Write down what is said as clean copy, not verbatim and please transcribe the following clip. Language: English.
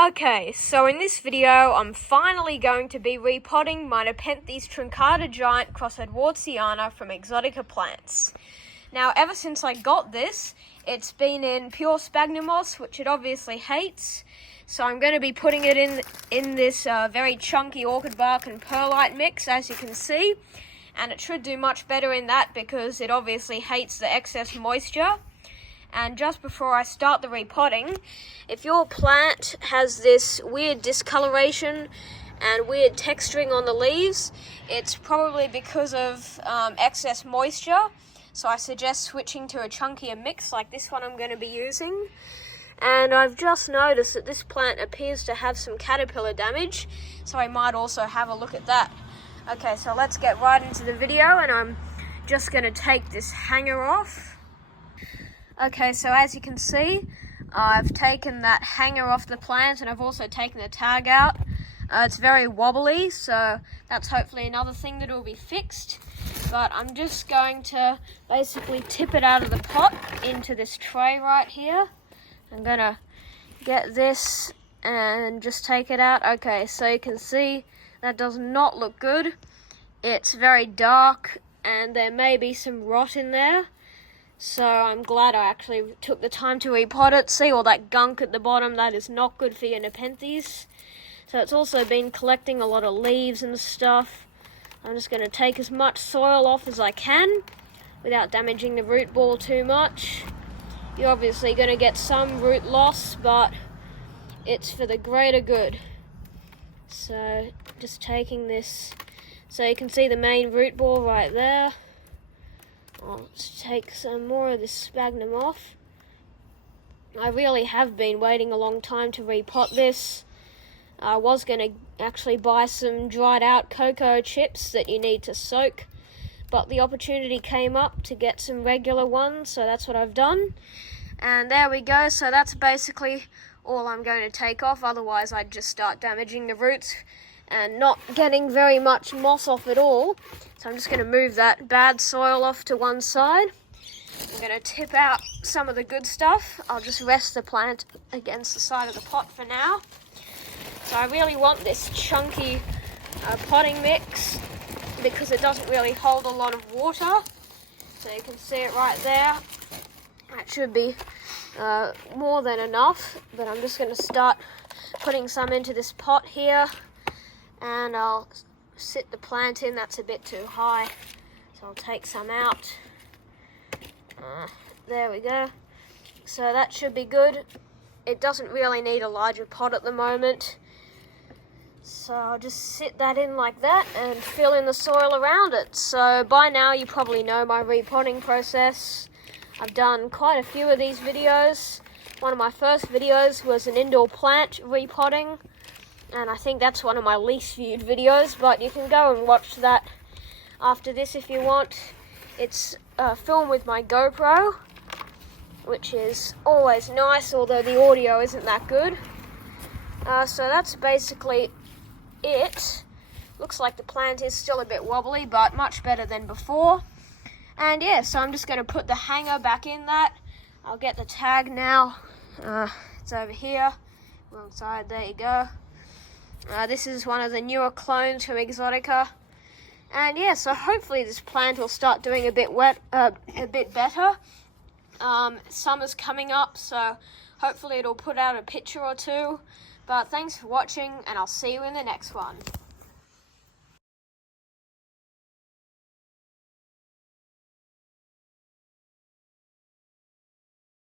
Okay, so in this video, I'm finally going to be repotting my Nepenthes Truncata giant cross Edwardsiana from Exotica Plants. Now, ever since I got this, it's been in pure sphagnum moss, which it obviously hates. So I'm going to be putting it in this very chunky orchid bark and perlite mix, as you can see. And it should do much better in that because it obviously hates the excess moisture. And just before I start the repotting, if your plant has this weird discoloration and weird texturing on the leaves, it's probably because of excess moisture. So I suggest switching to a chunkier mix like this one I'm going to be using. And I've just noticed that this plant appears to have some caterpillar damage, so I might also have a look at that. Okay, so let's get right into the video, and I'm just going to take this hanger off. Okay, so as you can see, I've taken that hanger off the plant and I've also taken the tag out. It's very wobbly, so that's hopefully another thing that will be fixed. But I'm just going to basically tip it out of the pot into this tray right here. I'm going to get this and just take it out. Okay, so you can see that does not look good. It's very dark and there may be some rot in there. So I'm glad I actually took the time to repot it. See all that gunk at the bottom? That is not good for your Nepenthes. So it's also been collecting a lot of leaves and stuff. I'm just going to take as much soil off as I can without damaging the root ball too much. You're obviously going to get some root loss, but it's for the greater good. So just taking this, so you can see the main root ball right there. I'll take some more of this sphagnum off. I really have been waiting a long time to repot this. I was going to actually buy some dried out cocoa chips that you need to soak, but the opportunity came up to get some regular ones, so that's what I've done. And there we go, so that's basically all I'm going to take off, otherwise I'd just start damaging the roots and not getting very much moss off at all. So I'm just going to move that bad soil off to one side. I'm going to tip out some of the good stuff. I'll just rest the plant against the side of the pot for now. So I really want this chunky potting mix because it doesn't really hold a lot of water. So you can see it right there. That should be more than enough, but I'm just going to start putting some into this pot here. And I'll sit the plant in. That's a bit too high, so I'll take some out. There we go. So that should be good. It doesn't really need a larger pot at the moment, so I'll just sit that in like that and fill in the soil around it. So by now you probably know my repotting process. I've done quite a few of these videos. One of my first videos was an indoor plant repotting, and I think that's one of my least viewed videos, but you can go and watch that after this if you want. It's filmed with my GoPro, which is always nice, although the audio isn't that good. So that's basically it. Looks like the plant is still a bit wobbly, but much better than before. And yeah, so I'm just going to put the hanger back in that. I'll get the tag now. It's over here, wrong side, there you go. This is one of the newer clones from Exotica. And yeah, so hopefully this plant will start doing a bit better. Summer's coming up, so hopefully it'll put out a picture or two. But thanks for watching, and I'll see you in the next one.